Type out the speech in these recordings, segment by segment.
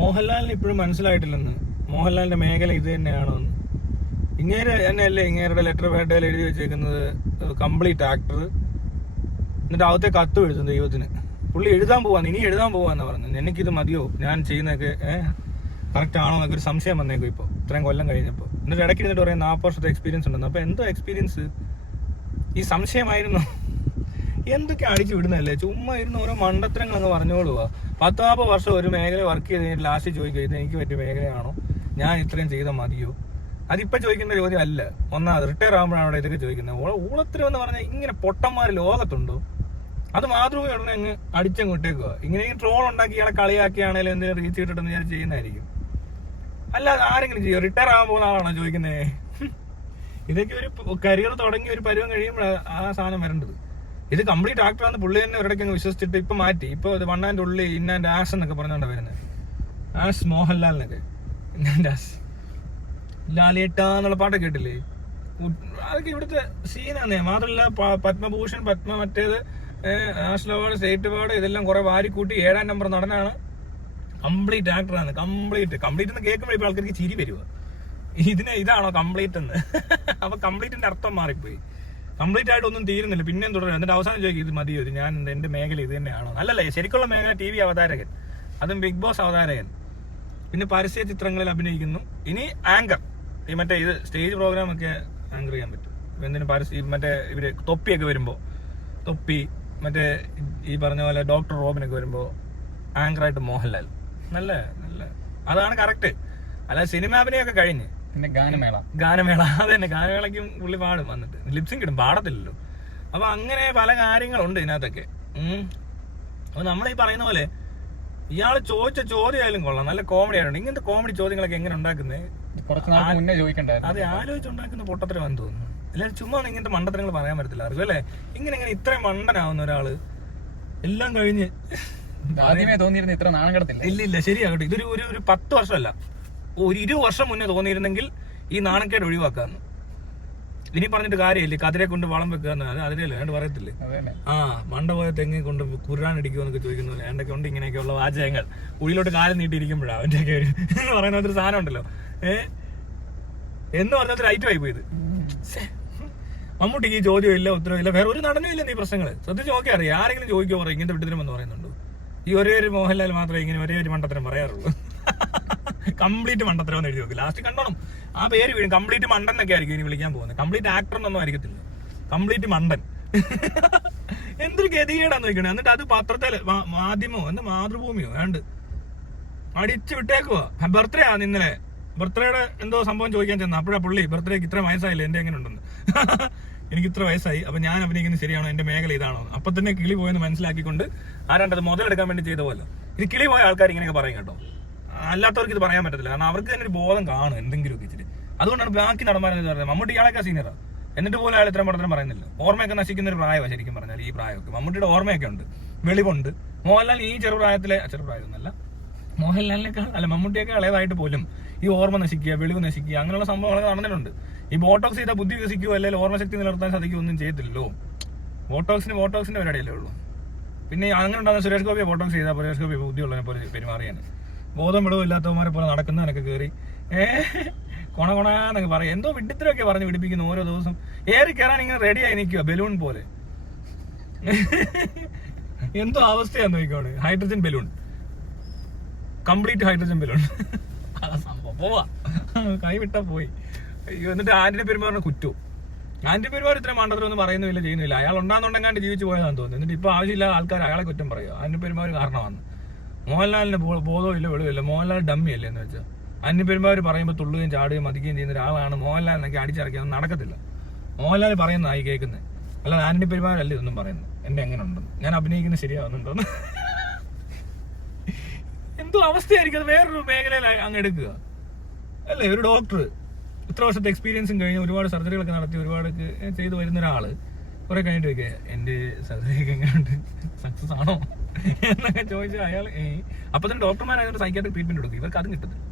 മോഹൻലാലിന് ഇപ്പോഴും മനസ്സിലായിട്ടില്ലെന്ന്. മോഹൻലാലിന്റെ മേഖല ഇത് തന്നെയാണോ ഇങ്ങേരെ തന്നെയല്ലേ ഇങ്ങേരുടെ ലെറ്റർ പേട്ടയിൽ എഴുതി വെച്ചേക്കുന്നത് കംപ്ലീറ്റ് ആക്ടർ എന്നിട്ട് അകത്തെ കത്ത് എഴുതും ദൈവത്തിന്. പുള്ളി എഴുതാൻ പോവാന്ന് ഇനി എഴുതാൻ പോവാന്ന് പറഞ്ഞു എനിക്കിത് മതിയോ? ഞാൻ ചെയ്യുന്നതൊക്കെ കറക്റ്റ് ആണോ എന്നൊക്കെ ഒരു സംശയം വന്നേക്കും ഇപ്പോൾ ഇത്രയും കൊല്ലം കഴിഞ്ഞപ്പോൾ എന്നിട്ട് ഇടയ്ക്ക് ഇരുന്നിട്ട് പറയാം നാൽപ്പത് വർഷത്തെ എക്സ്പീരിയൻസ് ഉണ്ടെന്ന്. അപ്പോൾ എന്തോ എക്സ്പീരിയൻസ് ഈ സംശയമായിരുന്നു. എന്തൊക്കെ അടിച്ചു വിടുന്നതല്ലേ? ചുമ്മാ ഇരുന്ന് ഓരോ മണ്ടത്തരങ്ങളൊക്കെ പറഞ്ഞോളുവാ. പത്ത് നാൽപ്പത് വർഷം ഒരു മേഖല വർക്ക് ചെയ്ത് കഴിഞ്ഞിട്ട് ലാസ്റ്റ് ചോദിക്കുക ഇത് എനിക്ക് പറ്റിയ മേഖലയാണോ? ഞാൻ ഇത്രയും ചെയ്ത മതിയോ? അതിപ്പോ ചോദിക്കുന്ന ചോദ്യം അല്ല. ഒന്നാമത് റിട്ടയർ ആകുമ്പോഴാണ് അവിടെ ഇതൊക്കെ ചോദിക്കുന്നത്. ഊള ഊളത്തരം എന്ന് പറഞ്ഞാൽ ഇങ്ങനെ പൊട്ടന്മാർ ലോകത്തുണ്ടോ? അത് മാത്രമേ ഉള്ളൂ അങ്ങ് അടിച്ചും കൊട്ടേക്കുക ഇങ്ങനെ ട്രോൾ ഉണ്ടാക്കി ഇയാളെ കളിയാക്കിയാണെങ്കിലും എന്തെങ്കിലും റീച്ച് കിട്ടിട്ടെന്ന് ഞാൻ ചെയ്യുന്നതായിരിക്കും. അല്ലാതെ ആരെങ്കിലും ചെയ്യുക റിട്ടയർ ആകാൻ പോകുന്ന ആളാണോ ചോദിക്കുന്നത് ഇതൊക്കെ ഒരു കരിയർ തുടങ്ങി ഒരു പരുവം കഴിയുമ്പോഴാണ് ആ സാധനം വരേണ്ടത്. ഇത് കംപ്ലീറ്റ് ആക്ടറാന്ന് പുള്ളി തന്നെ ഒരിടയ്ക്ക് വിശ്വസിച്ചിട്ട് ഇപ്പൊ മാറ്റി. ഇപ്പൊ one and only in and as എന്നൊക്കെ പറഞ്ഞോണ്ടാ വരുന്നത് ആസ് മോഹൻലാൽ ഇൻ ലാലേട്ട എന്നുള്ള പാട്ട് കേട്ടില്ലേ? അതൊക്കെ ഇവിടുത്തെ സീനാണ് മാത്രമല്ല പത്മഭൂഷൺ പത്മ മറ്റേത് നാഷണൽ അവാർഡ് സ്റ്റേറ്റ് അവാർഡ് ഇതെല്ലാം കുറെ വാരിക്കൂട്ടി ഏഴാം നമ്പർ നടനാണ്. കംപ്ലീറ്റ് ആക്ടറാണ് കംപ്ലീറ്റ് കംപ്ലീറ്റ് എന്ന് കേൾക്കുമ്പോൾ ഇപ്പോൾ ആൾക്കാർക്ക് ചിരി വരുക ഇതിന് ഇതാണോ കംപ്ലീറ്റ് എന്ന്? അപ്പൊ കംപ്ലീറ്റിന്റെ അർത്ഥം മാറിപ്പോയി. കംപ്ലീറ്റ് ആയിട്ട് ഒന്നും തീരുന്നില്ല. പിന്നെയും തുടരും എന്നിട്ട് അവസാനം ചോദിക്കും ഇത് മതിയോ? ഇത് ഞാൻ എന്റെ മേഖല ഇത് തന്നെയാണോ? അല്ലല്ലേ ശരിക്കുള്ള മേഖല ടി വി അവതാരകൻ. അതും ബിഗ് ബോസ് അവതാരകൻ. പിന്നെ പരസ്യ ചിത്രങ്ങളിൽ അഭിനയിക്കുന്നു. ഇനി ആങ്കർ ഈ മറ്റേ ഇത് സ്റ്റേജ് പ്രോഗ്രാം ഒക്കെ ആങ്കർ ചെയ്യാൻ പറ്റും. എന്തിനു പരസ്യ മറ്റേ ഇവർ തൊപ്പിയൊക്കെ വരുമ്പോ തൊപ്പി മറ്റേ ഈ പറഞ്ഞ പോലെ ഡോക്ടർ റോബിനൊക്കെ വരുമ്പോ ആങ്കറായിട്ട് മോഹൻലാൽ. നല്ല നല്ല. അതാണ് കറക്റ്റ് അല്ല സിനിമ അഭിനയൊക്കെ കഴിഞ്ഞ്. പിന്നെ ഗാനമേള. ഗാനമേള. അത് തന്നെ ഗാനമേളയ്ക്കും പുള്ളി പാടും വന്നിട്ട്. ലിപ്സും കിട്ടും പാടത്തില്ലല്ലോ. അപ്പൊ അങ്ങനെ പല കാര്യങ്ങളുണ്ട് ഇതിനകത്തൊക്കെ. അപ്പൊ നമ്മളീ പറയുന്ന പോലെ ഇയാൾ ചോദിച്ച ചോദ്യമായാലും കൊള്ളാം. നല്ല കോമഡി ആയിട്ടുണ്ട്. ഇങ്ങനത്തെ കോമഡി ചോദ്യങ്ങളൊക്കെ എങ്ങനെ ഉണ്ടാക്കുന്നത് അത് ആലോചിച്ചുണ്ടാക്കുന്ന പൊട്ടത്തരമാണെന്ന് തോന്നുന്നു. എല്ലാവരും ചുമ്മാ ഇങ്ങനത്തെ മണ്ടത്തരങ്ങൾ പറയാൻ പറ്റത്തില്ല. അറിവ് അല്ലേ? ഇങ്ങനെ ഇങ്ങനെ ഇത്രയും മണ്ടനാവുന്ന ഒരാൾ എല്ലാം കഴിഞ്ഞ് ആദ്യമേ തോന്നിയിരുന്ന ഇത്ര നാണം കിടത്തില്ല. ഇല്ല ഇല്ല ശരിയാകട്ടെ. ഇതൊരു ഒരു പത്ത് വർഷമല്ല. ഒരു ഇരു വർഷം മുന്നേ തോന്നിയിരുന്നെങ്കിൽ ഈ നാണക്കേട് ഒഴിവാക്കാന്ന്. ഇനി പറഞ്ഞിട്ട് കാര്യമില്ല. കതിരെ കൊണ്ട് വളം വെക്കാന്ന് അത് അതിരല്ലേ വേണ്ട പറയത്തില്ലേ? ആ മണ്ട പോയ തെങ്ങി കൊണ്ട് എന്നൊക്കെ ചോദിക്കുന്ന എന്തൊക്കെ ഉണ്ട് ഇങ്ങനെയൊക്കെയുള്ള വാചകങ്ങൾ. ഉള്ളിലോട്ട് കാലം നീട്ടിയിരിക്കുമ്പോഴാണ് അവന്റെയൊക്കെ ഒരു പറയുന്ന ഒരു സാധനം ഉണ്ടല്ലോ. ഏ? എന്ന് പറഞ്ഞാൽ ഐറ്റം ആയി പോയത്. മമ്മൂട്ടിക്ക് ഈ ചോദ്യം ഇല്ല ഉത്തരവില്ല വേറെ ഒരു നടനും ഇല്ല നീ പ്രശ്നങ്ങൾ ശ്രദ്ധിച്ച് നോക്കി അറിയാം. ആരെങ്കിലും ചോദിക്കോ പറയും ഇങ്ങനത്തെ വിട്ടുതരുമെന്ന് പറയുന്നുണ്ടോ? ഈ ഒരേ ഒരു മോഹൻലാൽ മാത്രമേ ഇങ്ങനെ ഒരേ ഒരു മണ്ടത്തരം പറയാറുള്ളൂ. കംപ്ലീറ്റ് മണ്ടത്തരം എന്ന് എഴുതി നോക്കി ലാസ്റ്റ് കണ്ടോണം. ആ പേര് വീഴും. കംപ്ലീറ്റ് മണ്ടൻ എന്നൊക്കെ ആയിരിക്കും ഇനി വിളിക്കാൻ പോകുന്നത്. കംപ്ലീറ്റ് ആക്ടർ എന്നൊന്നും ആയിരിക്കത്തില്ല. കംപ്ലീറ്റ് മണ്ടൻ. എന്തൊരു ഗതികേടാന്ന് നോക്കണേ എന്നിട്ട് അത് പത്രത്തിൽ മാധ്യമോ എന്താ മാതൃഭൂമിയോ വേണ്ട അടിച്ചു വിട്ടേക്കുവാ. ബർത്ത്ഡേ ആണ് ഇന്നലെ ബർത്ത്ഡേയുടെ എന്തോ സംഭവം ചോദിക്കാൻ ചെന്ന. അപ്പോഴാ പുള്ളി ബർത്ത്ഡേക്ക് ഇത്ര വയസ്സായില്ല എന്റെ എങ്ങനെ ഉണ്ടെന്ന് എനിക്ക് ഇത്ര വയസ്സായി. അപ്പൊ ഞാൻ അഭിനയിക്കുന്നത് ശരിയാണോ? എന്റെ മേഖല ഇതാണോ? അപ്പൊ തന്നെ കിളി പോയെന്ന് മനസ്സിലാക്കിക്കൊണ്ട് ആരാണ്ടത് മുതലെടുക്കാൻ വേണ്ടി ചെയ്ത പോലെ. ഇത് കിളി പോയ ആൾക്കാർ ഇങ്ങനെയൊക്കെ പറയും കേട്ടോ. അല്ലാത്തവർക്ക് ഇത് പറയാൻ പറ്റത്തില്ല. കാരണം അവർക്ക് തന്നെ ഒരു ബോധം കാണും എന്തെങ്കിലുമൊക്കെ ഇച്ചിരി. അതുകൊണ്ടാണ് ബാക്കി നടന്മാരെന്ന് പറയുന്നത്? മമ്മൂട്ടി ഇയാളൊക്കെ സീനിയറാ എന്നിട്ട് പോലും അയാൾ ഇത്രയും പടത്തിനും പറയുന്നില്ല. ഓർമ്മയൊക്കെ നശിക്കുന്ന ഒരു പ്രായമാണ് ശരിക്കും പറഞ്ഞാൽ ഈ പ്രായമൊക്കെ. മമ്മൂട്ടിയുടെ ഓർമ്മയൊക്കെ ഉണ്ട്. വെളിവുണ്ട്. മോഹൻലാൽ ഈ ചെറുപ്രായത്തിലെ ചെറുപ്രായമൊന്നല്ല മോഹൻലാലിനേക്കാൾ അല്ല മമ്മൂട്ടിയൊക്കെ ഇളയതായിട്ട് പോലും ഈ ഓർമ്മ നശിക്കുക വെളിവ് നശിക്കുക അങ്ങനെയുള്ള സംഭവങ്ങളൊക്കെ നടന്നിട്ടുണ്ട്. ഈ ബോട്ടോക്സ് ചെയ്താൽ ബുദ്ധി വികസിക്കുകയോ അല്ലെങ്കിൽ ഓർമ്മശക്തി നിലനിർത്താൻ സാധിക്കുകയോ ഒന്നും ചെയ്യത്തില്ലല്ലോ. ബോട്ടോക്സിന് ബോട്ടോക്സിന്റെ പരിപാടിയല്ലേ ഉള്ളൂ. പിന്നെ അങ്ങനെ ഉണ്ടാകുന്ന സുരേഷ് ഗോപിയെ ബോട്ടോക്സ് ചെയ്താൽ സുരേഷ് ഗോപി ബുദ്ധിയുള്ളതിനെ പോലെ പെരുമാറിയാണ് ബോധം വിടവും ഇല്ലാത്തവന്മാരെ പോലെ എനിക്ക് കയറി ഏ കൊണ കൊണാന്നൊക്കെ പറയും. എന്തോ വിഡിത്തരമൊക്കെ പറഞ്ഞ് പിടിപ്പിക്കുന്നു ഓരോ ദിവസം. ഏറി കയറാൻ ഇങ്ങനെ റെഡി ആയി നിൽക്കുക ബലൂൺ പോലെ. എന്തോ അവസ്ഥയാന്ന് നോക്കിക്കോണ് hydrogen balloon. Complete hydrogen balloon. സംഭവം. പോവാ. കൈ വിട്ടാ പോയി. എന്നിട്ട് ആന്റിന്റെ പെരുമാറിന് കുറ്റവും ആന്റി പെരുമാർ ഇത്ര മണ്ടത്തിലൊന്നും പറയുന്നില്ല ചെയ്യുന്നില്ല. അയാൾ ഉണ്ടാകുന്നുണ്ടെങ്കിൽ ജീവിച്ചു പോയതാണെന്ന് തോന്നുന്നു. എന്നിട്ട് ഇപ്പൊ ആവശ്യമില്ല ആൾക്കാർ അയാളെ കുറ്റം പറയുക ആന്റി പെരുമാർ കാരണമാണ് മോഹൻലാലിന് ഇല്ല വെളിവില്ല മോഹൻലാൽ ഡമ്മി അല്ലേ എന്ന് വെച്ചാൽ അന്യ പെരുമാർ പറയുമ്പോൾ തുള്ളുകയും ചാടുകയും മതിക്കുകയും ചെയ്യുന്ന ഒരാളാണ് മോഹൻലാൽ എന്നൊക്കെ അടിച്ചിറക്കിയത് നടക്കത്തില്ല. മോഹൻലാൽ പറയുന്നതായി കേൾക്കുന്നത് അല്ലാതെ ആന്റണി പെരുമാറല്ല ഇതൊന്നും പറയുന്നത് എന്റെ എങ്ങനെ ഉണ്ടെന്ന് ഞാൻ അഭിനയിക്കുന്നത് ശരിയാവുന്നുണ്ടോന്ന് എന്തോ അവസ്ഥയായിരിക്കും. അത് വേറൊരു മേഖലയിൽ അങ്ങ് എടുക്കുക. അല്ലേ? ഒരു ഡോക്ടർ ഇത്ര വർഷത്തെ എക്സ്പീരിയൻസും കഴിഞ്ഞ് ഒരുപാട് സർജറികളൊക്കെ നടത്തി ഒരുപാട് ചെയ്തു വരുന്ന ഒരാൾ. കുറെ കഴിഞ്ഞിട്ട് വെക്കുക എന്റെ സർജറിയൊക്കെ എങ്ങനെയുണ്ട് സക്സസ് ആണോ? എന്നൊക്കെ ചോദിച്ചു അയാൾ അപ്പൊ തന്നെ ഡോക്ടർമാർ അതിനൊരു സൈക്കാട്രിക് ട്രീറ്റ്മെന്റ് കൊടുക്കും ഇവർക്ക് അതും കിട്ടത്തില്ല.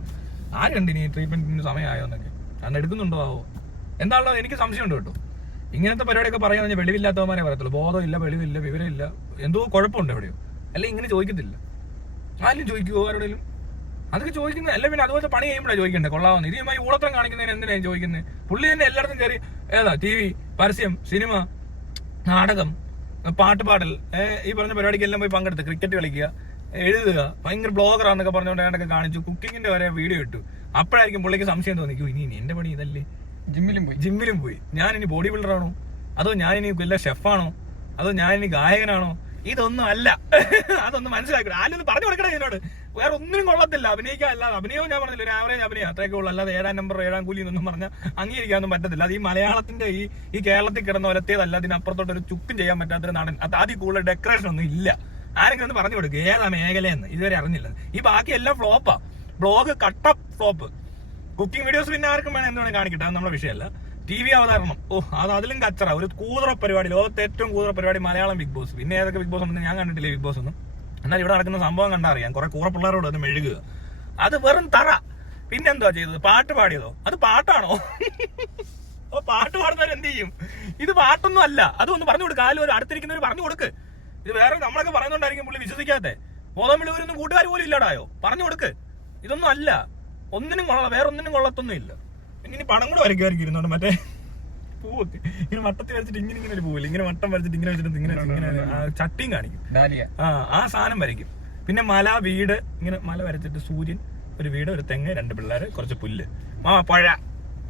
ആരുണ്ട് ഇനി ട്രീറ്റ്മെന്റിന് സമയമായോ എന്നൊക്കെ അന്ന് എടുക്കുന്നുണ്ടോ ആവോ? എന്താണല്ലോ എനിക്ക് സംശയമുണ്ട് കേട്ടോ. ഇങ്ങനത്തെ പരിപാടിയൊക്കെ പറയാൻ വെളിവില്ലാത്തവന്മാരെ പറയത്തുള്ളൂ. ബോധമില്ല വെളിവില്ല വിവരമില്ല. എന്തോ കുഴപ്പമുണ്ട് എവിടെയോ. അല്ലെ ഇങ്ങനെ ചോദിക്കത്തില്ല. ആരും ചോദിക്കുവോ ആരോടെങ്കിലും അതൊക്കെ ചോദിക്കുന്നത് അല്ല പിന്നെ അതുപോലത്തെ പണി ചെയ്യുമ്പോഴാണ് ചോദിക്കണ്ടേ കൊള്ളാവുന്ന ഇതുമായി ഊളത്രം കാണിക്കുന്നതിന് എന്തിനാണ് ചോദിക്കുന്നത് പുള്ളി തന്നെ എല്ലായിടത്തും കയറി ഏതാ ടി വി പരസ്യം സിനിമ നാടകം പാട്ട് പാടൽ. ഈ പറഞ്ഞ പരിപാടിക്കെല്ലാം പോയി പങ്കെടുത്ത് ക്രിക്കറ്റ് കളിക്കുക എഴുതുക. ഭയങ്കര ബ്ലോഗറാന്നൊക്കെ പറഞ്ഞുകൊണ്ട് ഞാനൊക്കെ കാണിച്ചു കുക്കിങ്ങിന്റെ വരെ വീഡിയോ ഇട്ടു. അപ്പോഴായിരിക്കും പുള്ളിക്ക് സംശയം തോന്നിക്കൂ ഇനി ഇനി എന്റെ പണി ഇതല്ലേ? ജിമ്മിലും പോയി. ജിമ്മിലും പോയി. ഞാൻ ഇനി ബോഡി ബിൽഡറാണോ അതോ ഞാൻ ഇനി വല്ല ഷെഫാണോ അതോ ഞാൻ ഇനി ഗായകനാണോ? ഇതൊന്നും അല്ല. അതൊന്നും മനസ്സിലാക്കണം ആരും പറഞ്ഞു കൊടുക്കണേ എന്നോട്. വേറെ ഒന്നിനും കൊള്ളത്തില്ല. അഭിനയിക്കാൻ അല്ലാതെ. അഭിനയവും ഞാൻ പറഞ്ഞില്ല ഒരു ആവറേജ് അഭിനയം. അത്രയൊക്കെ ഉള്ളൂ. അല്ലാതെ ഏഴാം നമ്പർ ഏഴാം കൂലി എന്നൊന്നും പറഞ്ഞാൽ അംഗീകരിക്കാനൊന്നും പറ്റത്തില്ല. അത് ഈ മലയാളത്തിന്റെ ഈ ഈ കേരളത്തിൽ കിടന്ന ഒലത്തേതല്ല അതിനപ്പുറത്തോട്ട് ഒരു ചുക്കും ചെയ്യാൻ പറ്റാത്തൊരു നാടൻ. അത് ആദ്യം കൂടുതൽ ഡെക്കറേഷൻ ഒന്നും ഇല്ല. ആരെങ്കിലും ഒന്ന് പറഞ്ഞു കൊടുക്കുക ഏതാ മേഖലയെന്ന്? ഇതുവരെ അറിഞ്ഞില്ല. ഈ ബാക്കി എല്ലാം ഫ്ലോപ്പാ ബ്ലോഗ് കട്ടപ്പ് ഫ്ലോപ്പ് കുക്കിംഗ് വീഡിയോസ് പിന്നെ ആർക്കും വേണം എന്തുവേണം കാണിക്കട്ടെ. അത് നമ്മുടെ വിഷയമല്ല. ടി വി അവതരണം. ഓ അത് അതിലും കച്ചറ. ഒരു കൂതറ പരിപാടി. ലോകത്തെ ഏറ്റവും കൂതറ പരിപാടി മലയാളം ബിഗ് ബോസ് പിന്നെ ഏതൊക്കെ ബിഗ് ബോസ് ഉണ്ടെന്ന് ഞാൻ കണ്ടിട്ടില്ല ബിഗ് ബോസ് ഒന്നും. എന്നാൽ ഇവിടെ നടക്കുന്ന സംഭവം കണ്ടാ അറിയാം. കുറെ കൂറ പിള്ളേരോട് അത് മെഴുകുക. അത് വെറും തറ. പിന്നെന്താ ചെയ്തത്? പാട്ട് പാടിയതോ? അത് പാട്ടാണോ? അപ്പൊ പാട്ട് പാടുന്നവർ എന്ത് ചെയ്യും? ഇത് പാട്ടൊന്നും അല്ല. അതൊന്ന് പറഞ്ഞു കൊടുക്കുക ആലും ഒരു അടുത്തിരിക്കുന്നവർ പറഞ്ഞു കൊടുക്ക്. ഇത് വേറെ നമ്മളൊക്കെ പറയുന്നുണ്ടായിരിക്കും പുള്ളി വിശ്വസിക്കാത്തെ. ബോധം വിളിവരൊന്നും കൂട്ടുകാർ പോലും ഇല്ലടായോ? പറഞ്ഞു കൊടുക്ക്. ഇതൊന്നും അല്ല. ഒന്നിനും കൊള്ളാം വേറെ ഒന്നിനും കൊള്ളത്തൊന്നും ഇല്ല. പിന്നെ ഇനി പണം കൂടെ വരയ്ക്കുമായിരിക്കും ഇരുന്നോണ്ട് മറ്റേ പൂവൊക്കെ ഇങ്ങനെ വട്ടത്തിൽ വരച്ചിട്ട് ഇങ്ങനെ ഇങ്ങനെ ഒരു പൂവില്ല? ഇങ്ങനെ വട്ടം വരച്ചിട്ട് ഇങ്ങനെ വെച്ചിട്ട് ഇങ്ങനെ ഇങ്ങനെ ആ ചട്ടിയും കാണിക്കും. ഡാലിയ. ആ ആ സാധനം വരയ്ക്കും. പിന്നെ മല വീട് ഇങ്ങനെ മല വരച്ചിട്ട് സൂര്യൻ ഒരു വീട് ഒരു തെങ്ങ് രണ്ട് പിള്ളേര് കുറച്ച് പുല്ല്. ആ പഴ.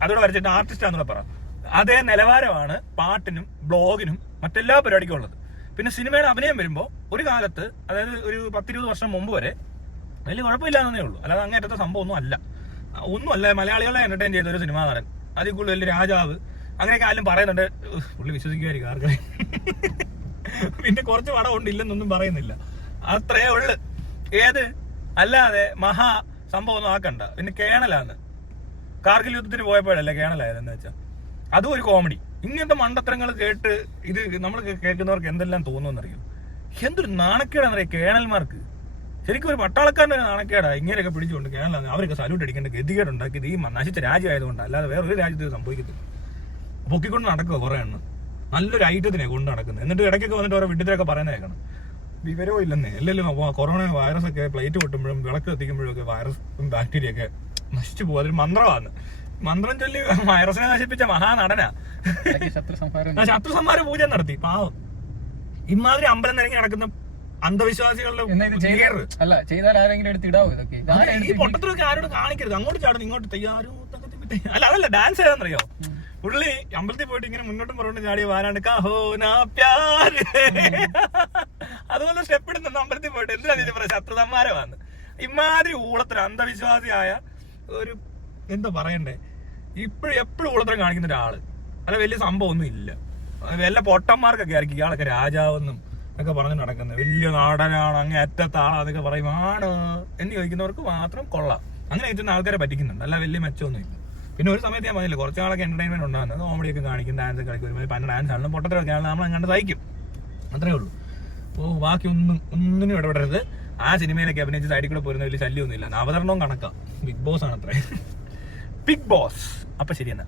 അതോടെ വരച്ചിട്ട് ആർട്ടിസ്റ്റ് ആണെന്നൂടെ പറ. അതേ നിലവാരമാണ് പാട്ടിനും ബ്ലോഗിനും മറ്റെല്ലാ പരിപാടിക്കും ഉള്ളത്. പിന്നെ സിനിമയുടെ അഭിനയം വരുമ്പോൾ ഒരു കാലത്ത് അതായത് ഒരു പത്തിരുപത് വർഷം മുമ്പ് വരെ വലിയ കുഴപ്പമില്ലാന്നേ ഉള്ളൂ. അല്ലാതെ അങ്ങേറ്റത്തെ സംഭവം ഒന്നും അല്ല. ഒന്നും അല്ല മലയാളികളെ എന്റർടൈൻ ചെയ്ത ഒരു സിനിമാ നടൻ. അതിൽ കൂടുതൽ വലിയ രാജാവ് അങ്ങനെയൊക്കെ ആരും പറയുന്നുണ്ട്. പുള്ളി വിശ്വസിക്കുമായിരിക്കും ആർക്കും. പിന്നെ കുറച്ച് പടം ഉണ്ട് ഇല്ലെന്നൊന്നും പറയുന്നില്ല. അത്രേ ഉള്ളു. ഏത്? അല്ലാതെ മഹാ സംഭവം ഒന്നും ആക്കണ്ട പിന്നെ കേണലാന്ന് കാർഗിൽ യുദ്ധത്തിന് പോയപ്പോഴല്ലേ കേണലായതെന്ന് വെച്ചാൽ അതും ഒരു കോമഡി ഇങ്ങനത്തെ മണ്ടത്തരങ്ങൾ കേട്ട് ഇത് നമ്മൾ കേൾക്കുന്നവർക്ക് എന്തെല്ലാം തോന്നുമെന്നറിയോ? എന്തൊരു നാണക്കേടാന്നറിയാം കേണൽമാർക്ക്? ശരിക്കും ഒരു പട്ടാളക്കാരന്റെ നാണക്കേടാ. ഇങ്ങനെയൊക്കെ പിടിച്ചുകൊണ്ട് കേരളം അവരൊക്കെ സല്യൂട്ട് അടിക്കേണ്ട ഗതികേട് ഉണ്ടാക്കിയത് ഈ നശിച്ച രാജ്യമായതുകൊണ്ട്. അല്ലാതെ വേറൊരു രാജ്യത്ത് സംഭവിക്കത്തില്ല. പൊക്കിക്കൊണ്ട് നടക്കുക കുറെ എണ്ണം. നല്ലൊരു ഐറ്റത്തിനെ കൊണ്ട് നടക്കുന്നത്. എന്നിട്ട് ഇടയ്ക്കൊക്കെ വന്നിട്ട് ഓരോ വിട്ടിട്ടൊക്കെ പറയുന്ന കേൾക്കണം. വിവരവും ഇല്ലെന്നേ. അല്ലല്ലോ കൊറോണ വൈറസ് ഒക്കെ പ്ലേറ്റ് പൊട്ടുമ്പോഴും വിളക്ക് എത്തിക്കുമ്പോഴും ഒക്കെ വൈറസും ബാക്ടീരിയ ഒക്കെ നശിച്ചു പോകും. അതൊരു മന്ത്രമാണ്. മന്ത്രം ചൊല്ലി വൈറസിനെ നശിപ്പിച്ച മഹാനടനാ. ശത്രു സംഹാരം പൂജ നടത്തി. പാവം. ഇമാതിരി അമ്പലം നിരങ്ങി നടക്കുന്ന അന്ധവിശ്വാസികളുടെ. അല്ല ചെയ്താൽ ആരെങ്കിലും എടുത്ത് ഇടാവോ ഇതൊക്കെ ഈ പൊട്ടത്തിലൊക്കെ ആരോട് കാണിക്കരുത്. അങ്ങോട്ട് ചാടുന്നു ഇങ്ങോട്ട്. അല്ല അതല്ല ഡാൻസ് ഏതാണെന്നറിയോ പുള്ളി അമ്പലത്തിൽ പോയിട്ട് ഇങ്ങനെ മുന്നോട്ടും പുറകോട്ടും ചാടിയ വാരാണ്. കഹോ നാ പ്യാര് അതുപോലെ സ്റ്റെപ്പ് ഇടുന്ന അമ്പലത്തിൽ പോയിട്ട് എന്തിനാ ഇതിന് പറയാ. ശത്രുതന്മാരമാണ് ഇമാതിരി ഊളത്തിന് അന്ധവിശ്വാസിയായ ഒരു എന്താ പറയണ്ടേ? ഇപ്പോഴും എപ്പോഴും ഊളത്തരം കാണിക്കുന്ന ഒരാൾ. അല്ല വലിയ സംഭവം ഒന്നും ഇല്ല. വല്ല പൊട്ടന്മാർക്കൊക്കെ ആയിരിക്കും ഇയാളൊക്കെ രാജാവെന്നും ഒക്കെ പറഞ്ഞ് നടക്കുന്നത്. വലിയ നാടനാണ് അങ്ങ് അറ്റത്താണ് അതൊക്കെ പറയും. ആണ്? എന്ന് ചോദിക്കുന്നവർക്ക് മാത്രം കൊള്ളാം. അങ്ങനെ എത്തുന്ന ആൾക്കാരെ പറ്റിക്കുന്നുണ്ട്. അല്ല വലിയ മെച്ചമൊന്നും ഇല്ല. പിന്നെ ഒരു സമയത്ത് ഞാൻ പറഞ്ഞില്ല കുറച്ച് ആളൊക്കെ എന്റർടൈൻമെന്റ് ഉണ്ടാകുന്നത് കോമഡി ഒക്കെ കാണിക്കും ഡാൻസ് കളിക്കും ഒരുമാതിരി പല ഡാൻസ് ആണെങ്കിലും പൊട്ടത്തിലൊക്കെ ആണെങ്കിലും നമ്മൾ അങ്ങോട്ട് സഹിക്കും. അത്രേ ഉള്ളൂ. ഓ ബാക്കി ഒന്നും ഒന്നിനും ഇടപെടരുത്. ആ സിനിമയിലൊക്കെ അഭിനയിച്ച് സൈഡിൽ കൂടെ പോരുന്ന വലിയ ശല്യമൊന്നുമില്ല. അവതരണവും കണക്കാം. ബിഗ് ബോസ് ആണ് അത്രേ. ബിഗ് ബോസ് അപ്പൊ ശരി എന്നാ.